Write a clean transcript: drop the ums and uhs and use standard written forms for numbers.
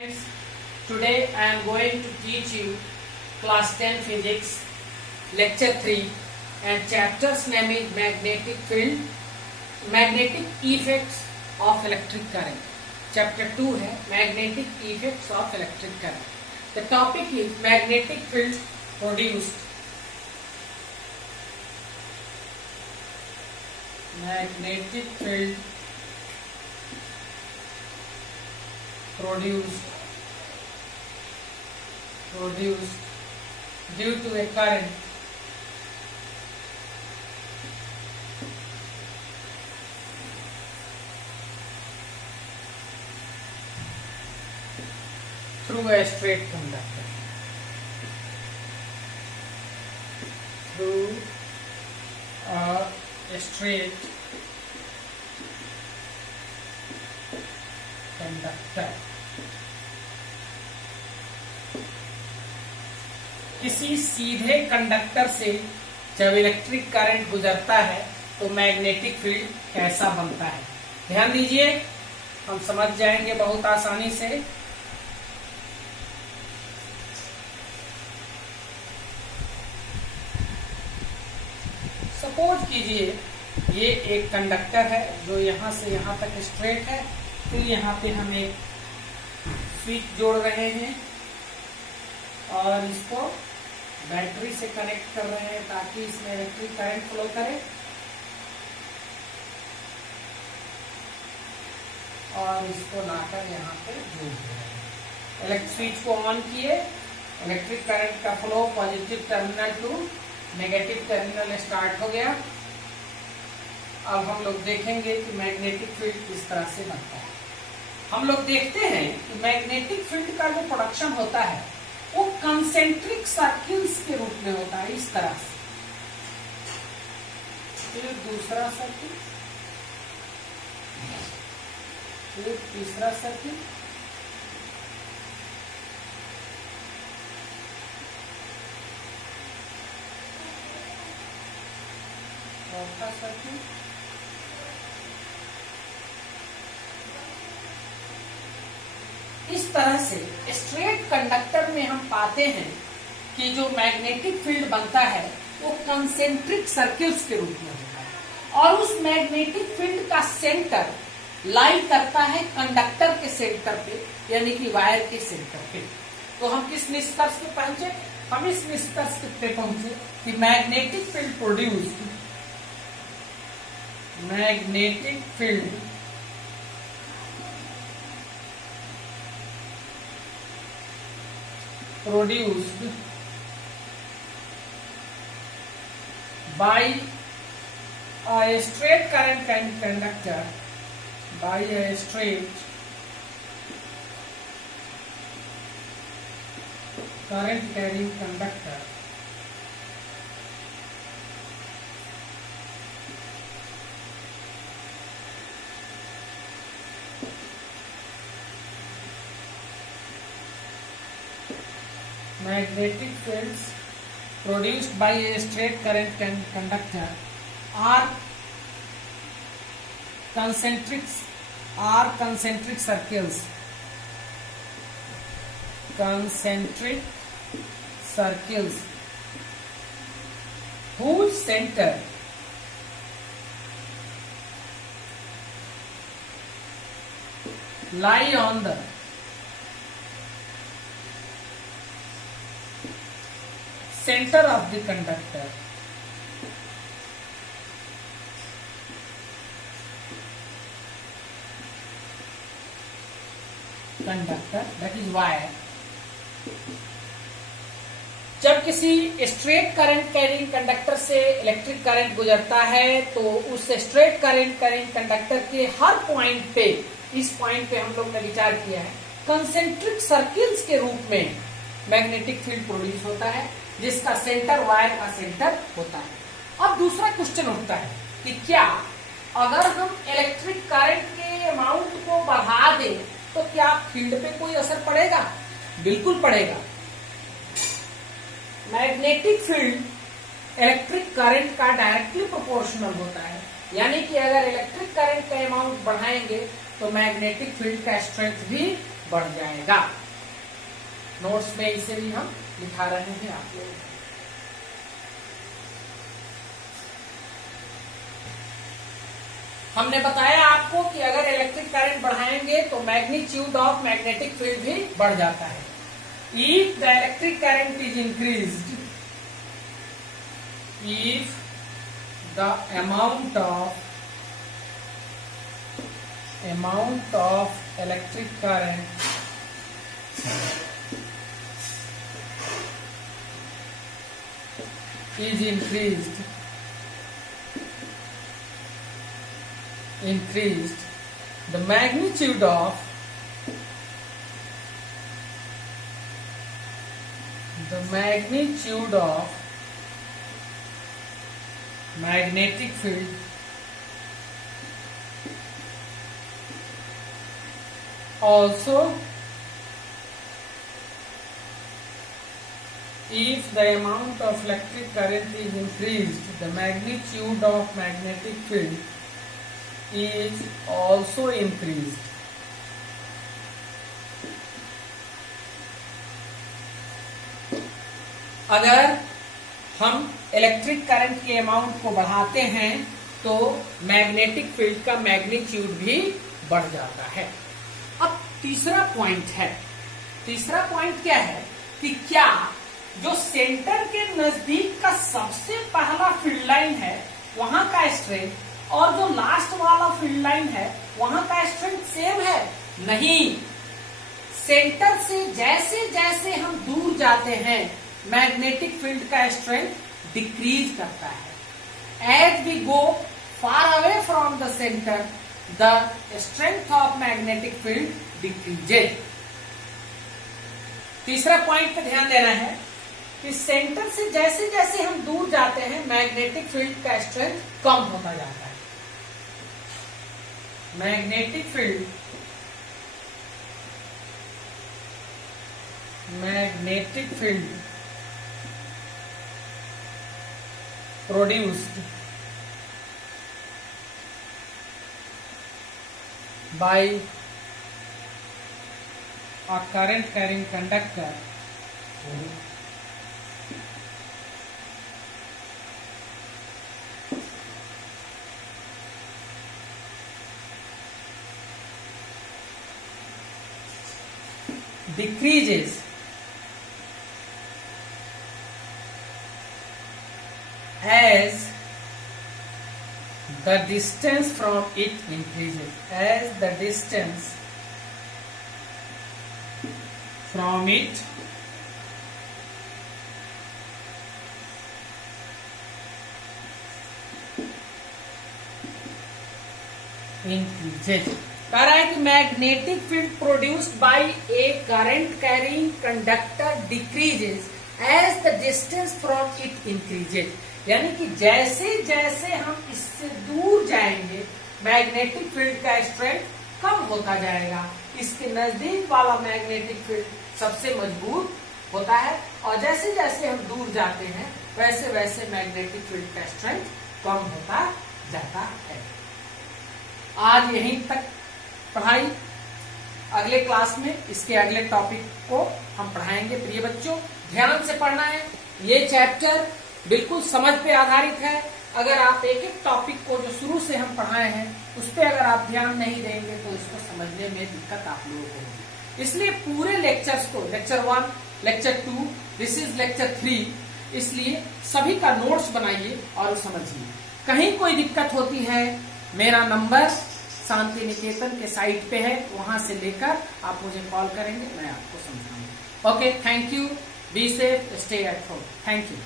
Friends, today I am going to teach you class 10 physics lecture 3 and chapter's name is magnetic field, magnetic effects of electric current. Chapter 2 है magnetic effects of electric current. The topic is magnetic field produced. Magnetic field produced due to a current through a straight conductor. Through a straight conductor. किसी सीधे conductor से जब electric current गुजरता है तो magnetic field कैसा बनता है, ध्यान दीजिए, हम समझ जाएंगे बहुत आसानी से. सपोज कीजिए ये एक कंडक्टर है जो यहां से यहां तक स्ट्रेट है. तो यहाँ पे हम एक स्विच जोड़ रहे हैं और इसको बैटरी से कनेक्ट कर रहे हैं ताकि इसमें इलेक्ट्रिक करंट फ्लो करे. और इसको लाकर यहाँ पे जोड़ रहे हैं. इलेक्ट्रिक स्विच को ऑन किए, इलेक्ट्रिक करंट का flow positive terminal to negative terminal start हो गया. अब हम लोग देखेंगे कि मैग्नेटिक फील्ड किस तरह से बनता है. हम लोग देखते हैं कि मैग्नेटिक फील्ड का जो प्रोडक्शन होता है वो कंसेंट्रिक सर्किल्स के रूप में होता है, इस तरह से. फिर दूसरा सर्किल, फिर तीसरा सर्किल, चौथा सर्किल, इस तरह से स्ट्रेट कंडक्टर में हम पाते हैं कि जो मैग्नेटिक फील्ड बनता है वो कंसेंट्रिक सर्किल्स के रूप में होता है. और उस मैग्नेटिक फील्ड का सेंटर लाई करता है कंडक्टर के सेंटर पे, यानी कि वायर के सेंटर पे. तो हम किस निष्कर्ष पे पहुंचे? हम इस निष्कर्ष पे पहुंचे कि magnetic field produced, magnetic field produced by a straight current conductor, by a straight current carrying conductor magnetic fields produced by a straight current conductor are concentric circles, whose center lie on the center of the conductor. That is wire. जब किसी straight current carrying conductor से electric current गुजरता है तो उस straight current carrying conductor के हर point पे, इस पॉइंट पे हम लोग ने विचार किया है, कंसेंट्रिक सर्किल्स के रूप में मैग्नेटिक फील्ड प्रोड्यूस होता है जिसका सेंटर वायर का सेंटर होता है. अब दूसरा क्वेश्चन उठता है कि क्या अगर हम इलेक्ट्रिक करंट के अमाउंट को बढ़ा दें तो क्या फील्ड पे कोई असर पड़ेगा? बिल्कुल पड़ेगा. मैग्नेटिक फील्ड इलेक्ट्रिक करंट का डायरेक्टली प्रोपोर्शनल होता है. यानी कि अगर इलेक्ट्रिक करंट का अमाउंट बढ़ाएंगे तो मैग्नेटिक फील्ड का स्ट्रेंथ भी बढ़ जाएगा। नोट्स में इसे भी हम लिखा रहे हैं आप लोग। हमने बताया आपको कि अगर इलेक्ट्रिक करंट बढ़ाएंगे तो मैग्नीट्यूड ऑफ मैग्नेटिक फील्ड भी बढ़ जाता है। If the electric current is increased, if the amount of electric current is increased, the magnitude of magnetic field also, if the amount of electric current is increased, the magnitude of magnetic field is also increased. अगर हम electric current के amount को बढ़ाते हैं तो magnetic field का magnitude भी बढ़ जाता है। अब तीसरा पॉइंट है, तीसरा पॉइंट क्या है कि क्या जो सेंटर के नजदीक का सबसे पहला फील्ड लाइन है वहां का स्ट्रेंथ और जो लास्ट वाला फील्ड लाइन है वहां का स्ट्रेंथ सेम है? नहीं, सेंटर से जैसे जैसे हम दूर जाते हैं मैग्नेटिक फील्ड का स्ट्रेंथ डिक्रीज करता है। As we go far away from the centre the strength of magnetic field decreases. तीसरा पॉइंट पे ध्यान देना है कि सेंटर से जैसे जैसे हम दूर जाते हैं मैग्नेटिक फील्ड का स्ट्रेंथ कम होता जाता है। Magnetic field produced by a current carrying conductor decreases as the distance from it increases. As the distance from it increases. कह रहा है कि magnetic field produced by a current carrying conductor decreases as the distance from it increases. यानी कि जैसे जैसे हम इससे दूर जाएंगे मैग्नेटिक फील्ड का स्ट्रेंथ कम होता जाएगा। इसके नजदीक वाला मैग्नेटिक फील्ड सबसे मजबूत होता है और जैसे जैसे हम दूर जाते हैं वैसे वैसे मैग्नेटिक फील्ड का स्ट्रेंथ कम होता जाता है। आज यहीं तक पढ़ाई, अगले क्लास में इसके अगले टॉपिक को हम पढ़ाएंगे। प्रिय बच्चों, ध्यान से पढ़ना है। ये चैप्टर बिल्कुल समझ पे आधारित है। अगर आप एक एक टॉपिक को जो शुरू से हम पढ़ाए हैं उस पर अगर आप ध्यान नहीं देंगे तो इसको समझने में दिक्कत आप लोगों को होगी। इसलिए पूरे लेक्चर्स को, lecture 1, lecture 2, this is lecture 3, इसलिए सभी का नोट्स बनाइए और समझिए। कहीं कोई दिक्कत होती है, मेरा नंबर शांति निकेतन के साइट पे है, वहां से लेकर आप मुझे कॉल करेंगे, मैं आपको समझाऊंगा। Okay, thank you, be safe, stay at home. Thank you.